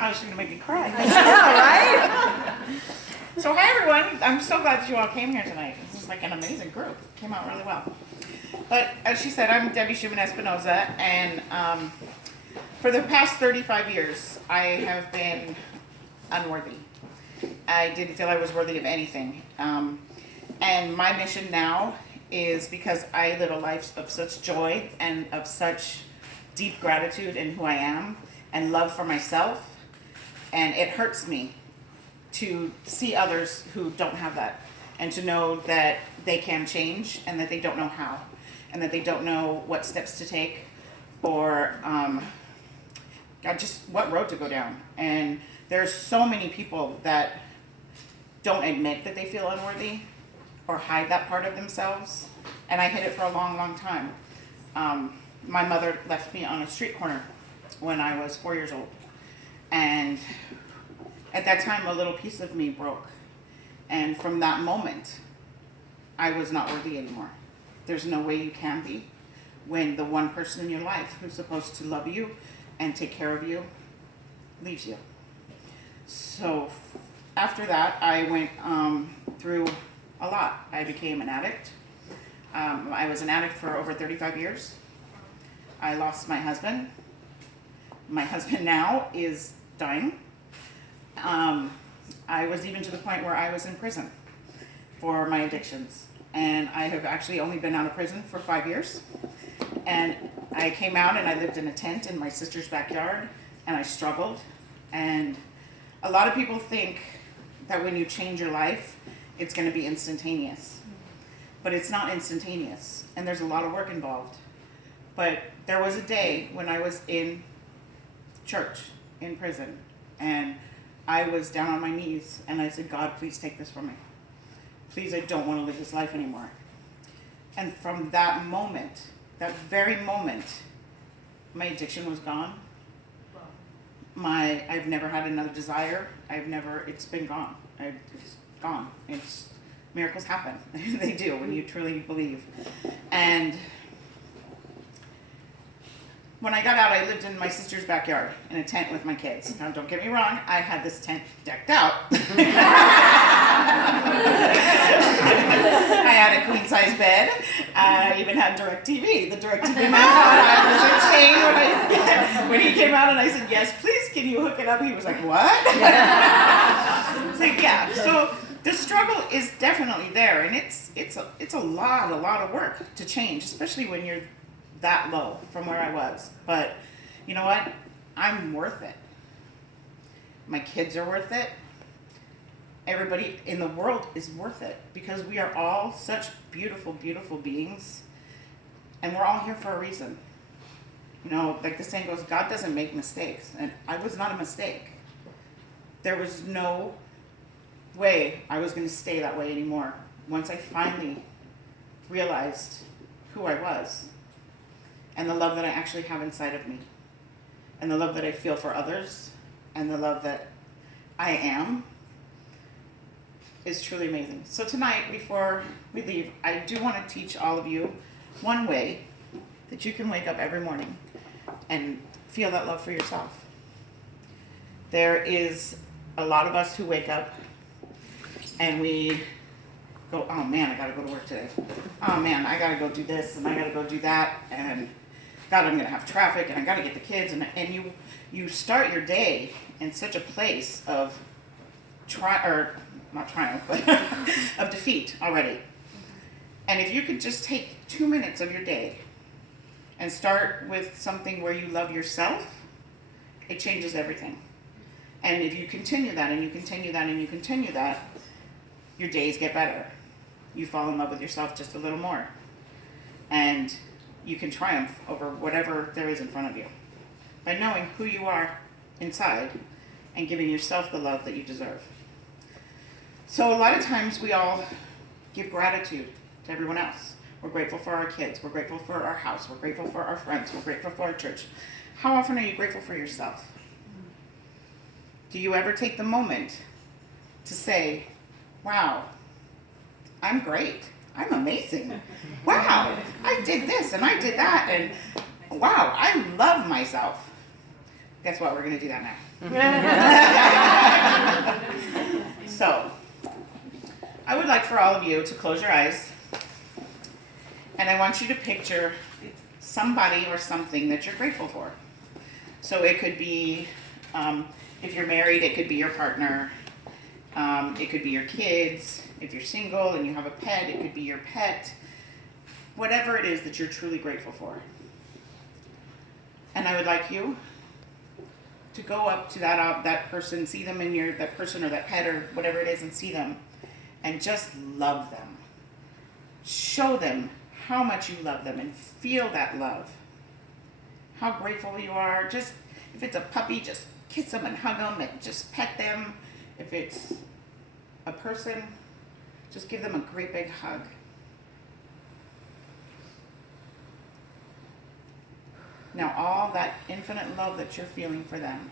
Wow, she's going to make me cry. Yeah, right? So hi, everyone. I'm so glad that you all came here tonight. This is like an amazing group. Came out really well. But as she said, I'm Debbie Schumann Espinoza, and for the past 35 years, I have been unworthy. I didn't feel I was worthy of anything. And my mission now is, because I live a life of such joy and of such deep gratitude in who I am and love for myself, and it hurts me to see others who don't have that, and to know that they can change and that they don't know how, and that they don't know what steps to take, or just what road to go down. And there's so many people that don't admit that they feel unworthy or hide that part of themselves, and I hid it for a long, long time. My mother left me on a street corner when I was 4 years old, and at that time a little piece of me broke, and from that moment I was not worthy anymore. There's no way you can be when the one person in your life who's supposed to love you and take care of you leaves you. So after that, I went through a lot. I became an addict. I was an addict for over 35 years. I lost my husband. My husband now is dying. I was even to the point where I was in prison for my addictions. And I have actually only been out of prison for 5 years. And I came out and I lived in a tent in my sister's backyard, and I struggled. And a lot of people think that when you change your life, it's going to be instantaneous. But it's not instantaneous, and there's a lot of work involved. But there was a day when I was in church, in prison, and I was down on my knees, and I said, God, please take this from me. Please, I don't want to live this life anymore. And from that moment, that very moment, my addiction was gone. I've never had another desire. It's been gone. It's gone. Miracles happen. They do when you truly believe. And when I got out, I lived in my sister's backyard in a tent with my kids. Now, don't get me wrong, I had this tent decked out. I had a queen-size bed. I even had DirecTV. The DirecTV man thought I was insane when he came out, and I said, yes, please, can you hook it up? He was like, what? It's like, yeah. So the struggle is definitely there, and it's a lot of work to change, especially when you're that low from where I was. But you know what? I'm worth it. My kids are worth it. Everybody in the world is worth it, because we are all such beautiful, beautiful beings, and we're all here for a reason. You know, like the saying goes, God doesn't make mistakes, and I was not a mistake. There was no way I was going to stay that way anymore once I finally realized who I was, and the love that I actually have inside of me, and the love that I feel for others, and the love that I am, is truly amazing. So tonight, before we leave, I do want to teach all of you one way that you can wake up every morning and feel that love for yourself. There is a lot of us who wake up and we go, oh man, I gotta go to work today. Oh man, I gotta go do this, and I gotta go do that, and God, I'm gonna have traffic, and I gotta get the kids, and you start your day in such a place of not triumph, but of defeat already. And if you could just take 2 minutes of your day and start with something where you love yourself, it changes everything. And if you continue that, and you continue that, and you continue that, your days get better. You fall in love with yourself just a little more. And you can triumph over whatever there is in front of you by knowing who you are inside and giving yourself the love that you deserve. So a lot of times we all give gratitude to everyone else. We're grateful for our kids. We're grateful for our house. We're grateful for our friends. We're grateful for our church. How often are you grateful for yourself? Do you ever take the moment to say, wow, I'm great. I'm amazing. Wow, I did this and I did that. And wow, I love myself. Guess what? We're going to do that now. So, I would like for all of you to close your eyes, and I want you to picture somebody or something that you're grateful for. So it could be, if you're married, it could be your partner. It could be your kids. If you're single and you have a pet, it could be your pet. Whatever it is that you're truly grateful for. And I would like you to go up to that person, see them in that person or that pet or whatever it is, and see them, and just love them. Show them how much you love them and feel that love. How grateful you are. Just, if it's a puppy, just kiss them and hug them and just pet them. If it's a person, just give them a great big hug. Now all that infinite love that you're feeling for them,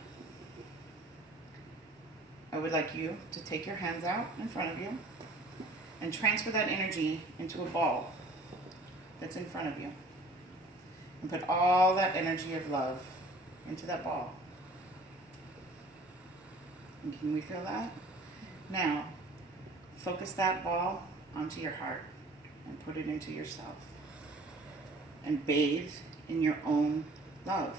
I would like you to take your hands out in front of you and transfer that energy into a ball that's in front of you. And put all that energy of love into that ball. And can we feel that? Now, focus that ball onto your heart and put it into yourself. And bathe in your own love.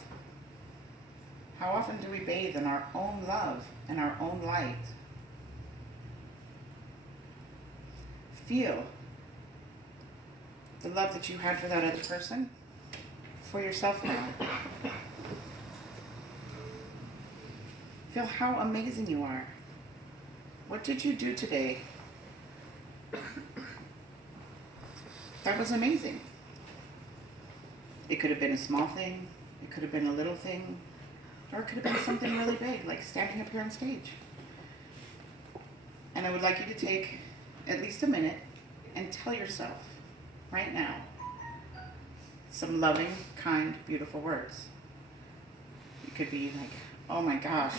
How often do we bathe in our own love and our own light? Feel the love that you had for that other person, for yourself now. Feel how amazing you are. What did you do today? That was amazing. It could have been a small thing, it could have been a little thing, or it could have been something really big, like standing up here on stage. And I would like you to take at least a minute and tell yourself, right now, some loving, kind, beautiful words. It could be like, oh my gosh,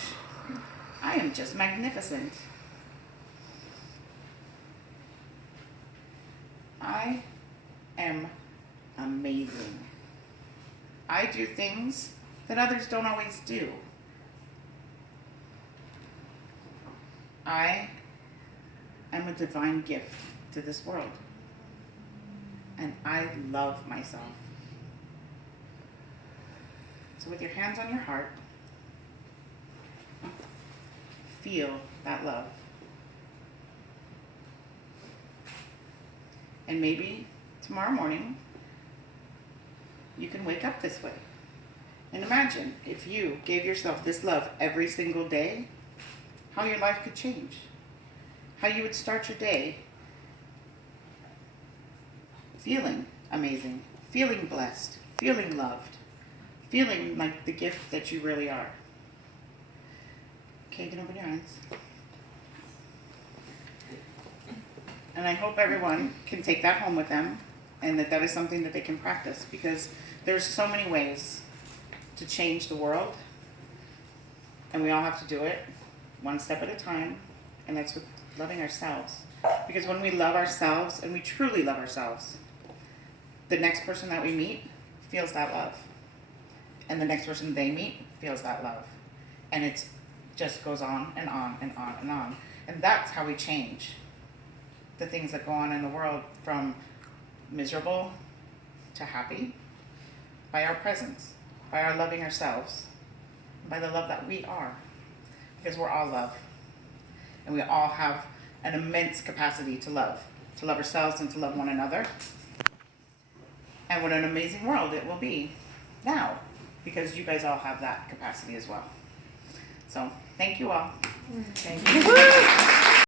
I am just magnificent. I am amazing. I do things that others don't always do. I am a divine gift to this world. And I love myself. So with your hands on your heart, feel that love. And maybe tomorrow morning, you can wake up this way. And imagine if you gave yourself this love every single day, how your life could change. How you would start your day feeling amazing, feeling blessed, feeling loved, feeling like the gift that you really are. Okay, you can open your eyes. And I hope everyone can take that home with them, and that is something that they can practice, because there's so many ways to change the world, and we all have to do it one step at a time, and that's with loving ourselves. Because when we love ourselves, and we truly love ourselves, the next person that we meet feels that love. And the next person they meet feels that love. And it just goes on and on and on and on. And that's how we change the things that go on in the world, from miserable to happy, by our presence, by our loving ourselves, by the love that we are. Because we're all love. And we all have an immense capacity to love ourselves and to love one another. And what an amazing world it will be now, because you guys all have that capacity as well. So, thank you all. Thank you.